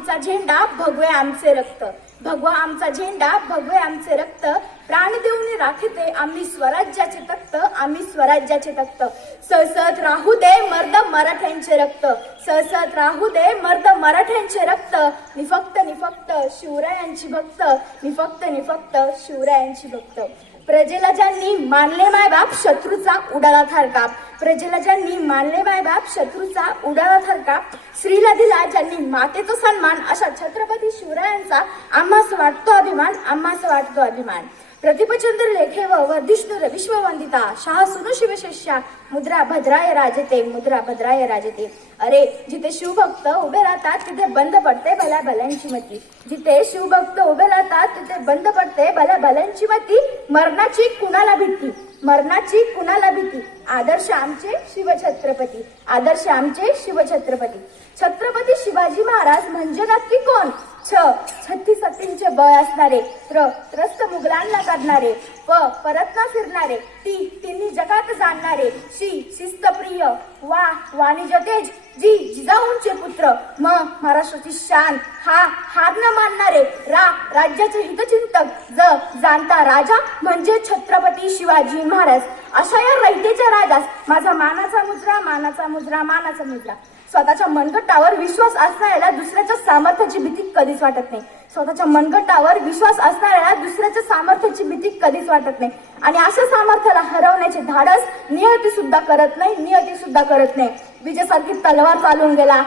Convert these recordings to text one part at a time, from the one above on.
आमचा झेंडा भगवे आमचे रक्त, भगवा आमचा झेंडा भगवे आमचे रक्त, प्राण देऊन राखते आम्ही स्वराज्याचे तख्त, आम्ही स्वराज्याचे तख्त. सळसळत राहू दे मर्द मराठ्यांचे रक्त, सळसळत राहू दे मर्द मराठ्यांचे रक्त. नि फक्त शिवरायांची भक्त, नि फक्त शिवरायांची भक्त. प्रजेला ज्यांनी मानले मायबाप शत्रूचा उडाला थरकाप, प्रजेला ज्यांनी मानले मायबाप शत्रूचा उडाला थरकाप. स्त्रीला दिला ज्यांनी मातेचा सन्मान, अशा छत्रपती शिवरायांचा आम्हास वाटतो अभिमान, आम्हास वाटतो अभिमान. प्रतिपचंद्र लेखेव वर्धिष्णुर विश्ववंदिता, शाह सुनु शिवशिष्या मुद्रा भद्राय राजते, मुद्रा भद्राय राजते. अरे जिथे शिवभक्त उभे राहतात तिथे बंद पडते भल्या भल्यांची मती, जिथे शिवभक्त उभे राहतात तिथे बंद पडते भल्या भल्यांची मती. मरणाची कुणाला भीती, मरणाची कुणाला भीती. आदर्श आमचे शिवछत्रपती, आदर्श आमचे शिवछत्रपती. छत्रपती शिवाजी महाराज म्हणजे नक्की कोण? छत्तीस हत्तींचे बळ असणारे, त्रस्त मुघलांना करणारे, परत न फिरणारे, तिन्ही जगात जाणणारे, शिस्तप्रिय, वाणिज्य तेज, जिजाऊंचे पुत्र, महाराष्ट्राची शान, हार न मानणारे, राज्याचे हितचिंतक, जाणता राजा म्हणजे छत्रपती शिवाजी महाराज. अशा या रयतेच्या राजास माझा मानाचा मुजरा, मानाचा मुजरा, मानाचा मुजरा. स्वतःच्या मनगटावर विश्वास असणाऱ्याला दुसऱ्याच्या सामर्थ्याची भीती कधीच वाटत नाही, स्वतःच्या मनगटावर विश्वास असणाऱ्याला दुसऱ्याच्या सामर्थ्याची भीती कधीच वाटत नाही. आणि अशा सामर्थ्याला हरवण्याचे धाडस नियती सुद्धा करत नाही, नियती सुद्धा करत नाही. विजयसारखी तलवार चालून गेला,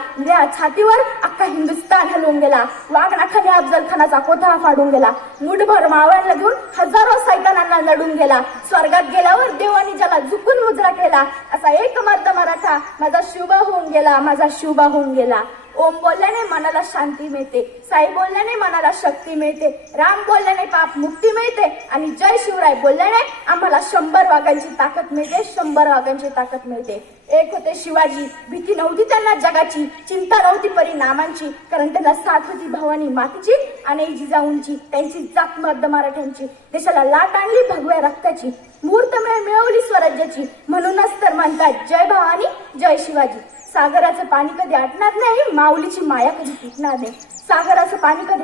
छातीवर अख्खा हिंदुस्तान हलवून गेला, वाघनाखाने अफजल खानाचा कोठा फाडून गेला, मुठभर मावळ्यांना घेऊन हजारो सैतानांना लढून गेला. स्वर्गात गेल्यावर देवानी ज्याला झुकून मुजरा केला, असा एक मर्द मराठा माझा शिवबा होऊन गेला, माझा शिवबा होऊन गेला. ओम बोलल्याने मनाला शांती मिळते, साई बोलल्याने मनाला शक्ती मिळते, राम बोलल्याने पाप मुक्ती मिळते, आणि जय शिवराय बोलल्याने आम्हाला 100 वाघांची ताकद मिळते, 100 वाघांची ताकद मिळते. एक होते शिवाजी, भीती नव्हती त्यांना जगाची, चिंता नव्हती परिणामांची, कारण त्यांना साथ होती भवानी मातीची आणि जिजाऊंची. त्यांची जात मर्द मराठ्यांची, देशाला लाट आणली भगव्या रक्ताची, मुहूर्तमेळ मिळवली स्वराज्याची. म्हणूनच तर म्हणतात जय भवानी जय शिवाजी. सागराचं पाणी कधी आटणार नाही, माऊलीची माया कधी तुटणार नाही. सागराचं पाणी कधी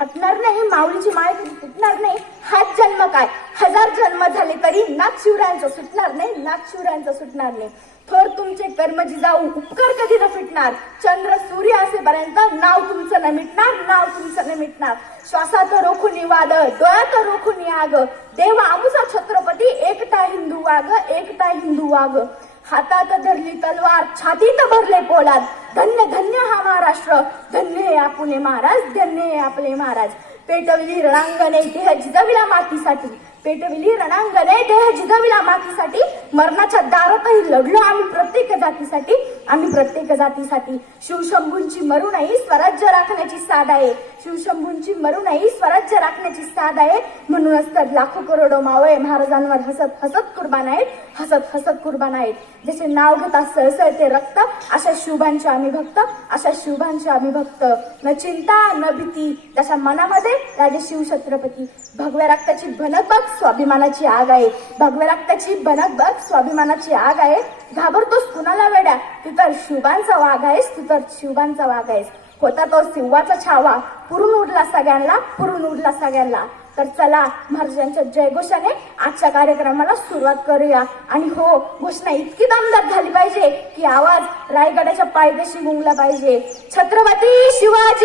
आटणार नाही, माऊलीची माया कधी तुटणार नाही. हाच जन्म काय, 1000 जन्म झाले तरी नाथ शिवरायांचं सुटणार नाही, नाथ शिवरायांचं सुटणार नाही. थोर तुमचे कर्म जिजाऊ, उपकार कधी न फिटणार. चंद्र सूर्य असेपर्यंत नाव तुमचं न मिटणार, नाव तुमचं न मिटणार. श्वासात रोखुनी वादळ, डोळ्यात रोखुनी आग, देव आमुचा छत्रपती, एकटा हिंदू वाघ, एकटा हिंदू वाघ. हातात धरली तलवार, छातीत भरले पोलाद, धन्य धन्य हा महाराष्ट्र, धन्य हे आपले महाराज, धन्य हे आपले महाराज. पेटविली रणांगणे देह जिजाविला मातीसाठी, पेटविली रणांगणे देह जिजाविला मातीसाठी. मरणाच्या दारातही लढलो आम्ही प्रत्येक जातीसाठी, आम्ही प्रत्येक जातीसाठी. शिवशंभूंची मरुणाई स्वराज्य राखण्याची साध आहे, शिवशंभूंची मरुणाई स्वराज्य राखण्याची साध आहे. म्हणूनच तर लाखो करोडो मावळे महाराजांवर हसत हसत कुर्बान आहेत, हसत हसत कुर्बान आहेत. जसे नाव घेता सळसळते रक्त, अशा शिवबांचे आम्ही भक्त, अशा शिवबांचे आम्ही भक्त. न चिंता न भीती जशा मनामध्ये राजे शिवछत्रपती. भगव्या रक्ताची भनक बघ, स्वाभिमानाची आग आहे, भगव्या रक्ताची भनक बघ, स्वाभिमानाची आग आहे. घाबरतोस कुणाला वेड्या, तू तर शिवबांचा वाघ आहेस, तू तर शिवबांचा वाघ आहेस. होता तो सिंहाचा छावा, पुरून उरला सगळ्यांना, पुरून उरला सगळ्यांना. तर चला महाराजांच्या जयघोषाने आजच्या कार्यक्रमाला सुरुवात करूया. आणि हो, घोषणा इतकी दमदार झाली पाहिजे की आवाज रायगडाच्या पायदेशी गुंगला पाहिजे. छत्रपती शिवाजी.